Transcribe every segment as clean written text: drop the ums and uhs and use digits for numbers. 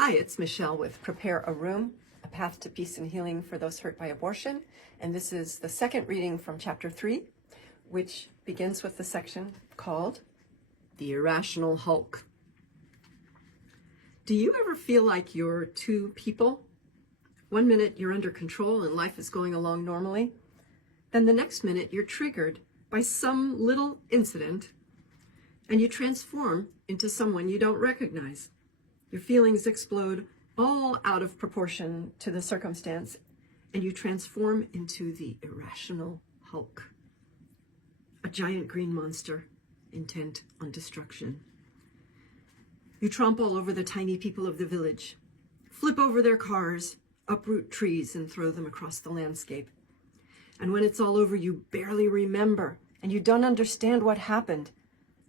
Hi, it's Michelle with Prepare a Room, a path to peace and healing for those hurt by abortion. And this is the second reading from chapter 3, which begins with the section called The Irrational Hulk. Do you ever feel like you're two people? One minute you're under control and life is going along normally. Then the next minute you're triggered by some little incident and you transform into someone you don't recognize. Your feelings explode all out of proportion to the circumstance, and you transform into the irrational Hulk, a giant green monster intent on destruction. You tromp all over the tiny people of the village, flip over their cars, uproot trees, and throw them across the landscape. And when it's all over, you barely remember, and you don't understand what happened.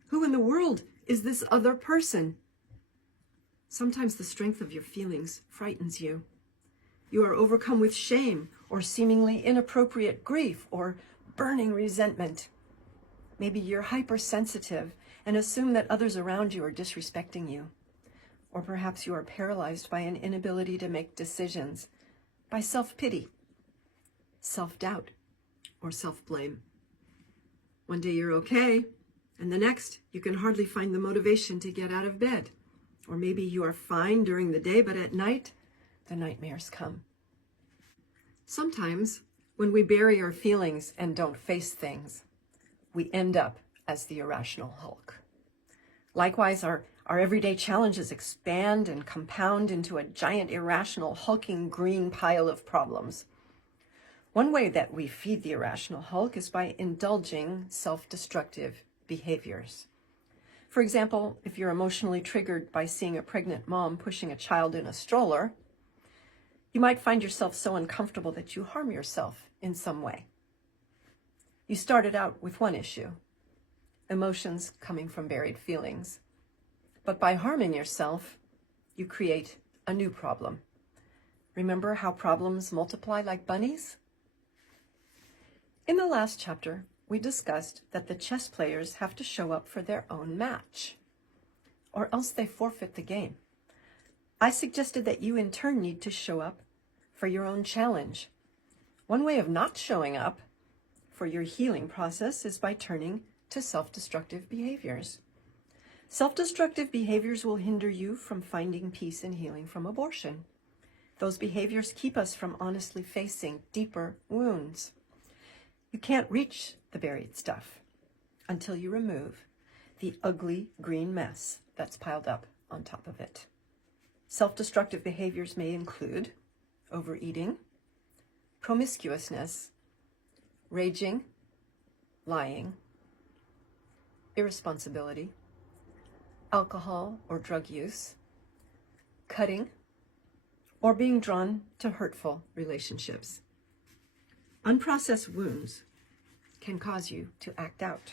Who in the world is this other person? Sometimes the strength of your feelings frightens you. You are overcome with shame or seemingly inappropriate grief or burning resentment. Maybe you're hypersensitive and assume that others around you are disrespecting you. Or perhaps you are paralyzed by an inability to make decisions, by self-pity, self-doubt, or self-blame. One day you're okay, and the next you can hardly find the motivation to get out of bed. Or maybe you are fine during the day, but at night, the nightmares come. Sometimes, when we bury our feelings and don't face things, we end up as the irrational Hulk. Likewise, our everyday challenges expand and compound into a giant irrational hulking green pile of problems. One way that we feed the irrational Hulk is by indulging self-destructive behaviors. For example, if you're emotionally triggered by seeing a pregnant mom pushing a child in a stroller, you might find yourself so uncomfortable that you harm yourself in some way. You started out with one issue, emotions coming from buried feelings. But by harming yourself, you create a new problem. Remember how problems multiply like bunnies? In the last chapter, we discussed that the chess players have to show up for their own match, or else they forfeit the game. I suggested that you in turn need to show up for your own challenge. One way of not showing up for your healing process is by turning to self-destructive behaviors. Self-destructive behaviors will hinder you from finding peace and healing from abortion. Those behaviors keep us from honestly facing deeper wounds. You can't reach the buried stuff until you remove the ugly green mess that's piled up on top of it. Self-destructive behaviors may include overeating, promiscuousness, raging, lying, irresponsibility, alcohol or drug use, cutting, or being drawn to hurtful relationships. Unprocessed wounds can cause you to act out.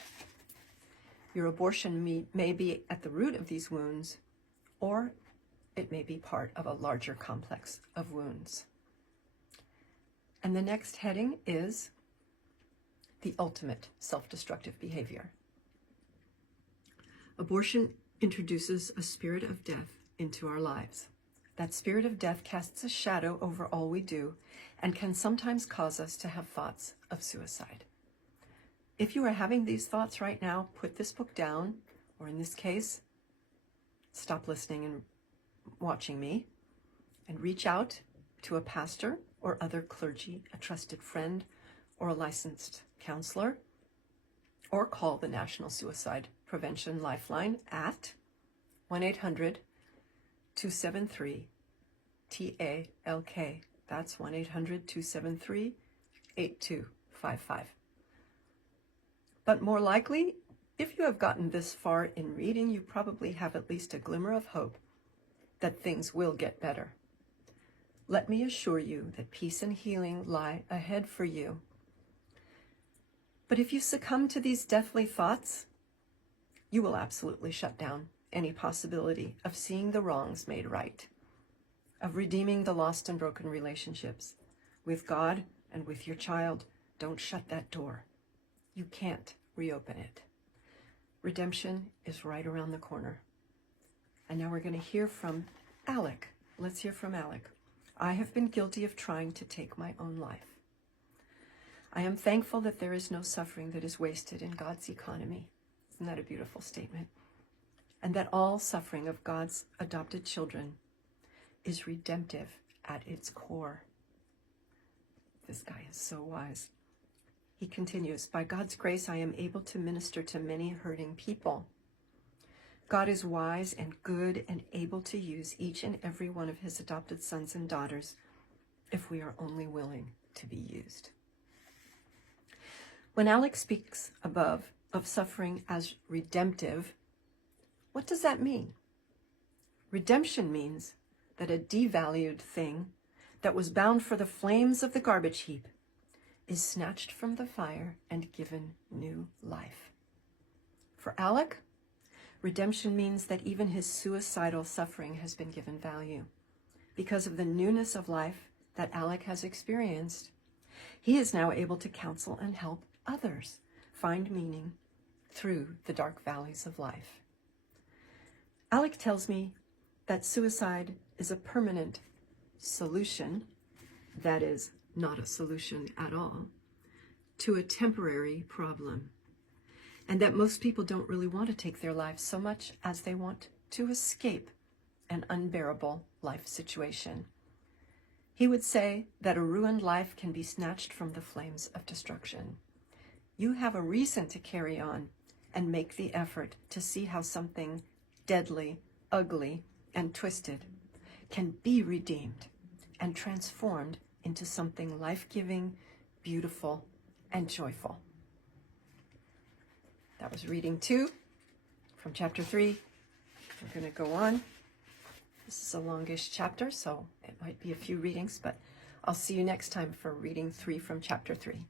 Your abortion may be at the root of these wounds, or it may be part of a larger complex of wounds. And the next heading is the ultimate self-destructive behavior. Abortion introduces a spirit of death into our lives. That spirit of death casts a shadow over all we do and can sometimes cause us to have thoughts of suicide. If you are having these thoughts right now, put this book down, or in this case, stop listening and watching me, and reach out to a pastor or other clergy, a trusted friend, or a licensed counselor, or call the National Suicide Prevention Lifeline at 1-800-273-TALK. That's 1-800-273-8255. But more likely, if you have gotten this far in reading, you probably have at least a glimmer of hope that things will get better. Let me assure you that peace and healing lie ahead for you. But if you succumb to these deathly thoughts, you will absolutely shut down any possibility of seeing the wrongs made right, of redeeming the lost and broken relationships with God and with your child. Don't shut that door. You can't reopen it. Redemption is right around the corner. And now we're going to hear from Alec, let's hear from Alec. I have been guilty of trying to take my own life. I am thankful that there is no suffering that is wasted in God's economy. Isn't that a beautiful statement? And that all suffering of God's adopted children is redemptive at its core. This guy is so wise. He continues, by God's grace, I am able to minister to many hurting people. God is wise and good and able to use each and every one of his adopted sons and daughters if we are only willing to be used. When Alex speaks above of suffering as redemptive, what does that mean? Redemption means that a devalued thing that was bound for the flames of the garbage heap is snatched from the fire and given new life. For Alec, redemption means that even his suicidal suffering has been given value. Because of the newness of life that Alec has experienced, he is now able to counsel and help others find meaning through the dark valleys of life. Alec tells me that suicide is a permanent solution, that is, not a solution at all, to a temporary problem. And that most people don't really want to take their lives so much as they want to escape an unbearable life situation. He would say that a ruined life can be snatched from the flames of destruction. You have a reason to carry on and make the effort to see how something deadly, ugly, and twisted can be redeemed and transformed into something life-giving, beautiful, and joyful. That was reading 2 from chapter 3. We're going to go on. This is a longish chapter, so it might be a few readings, but I'll see you next time for reading 3 from chapter 3.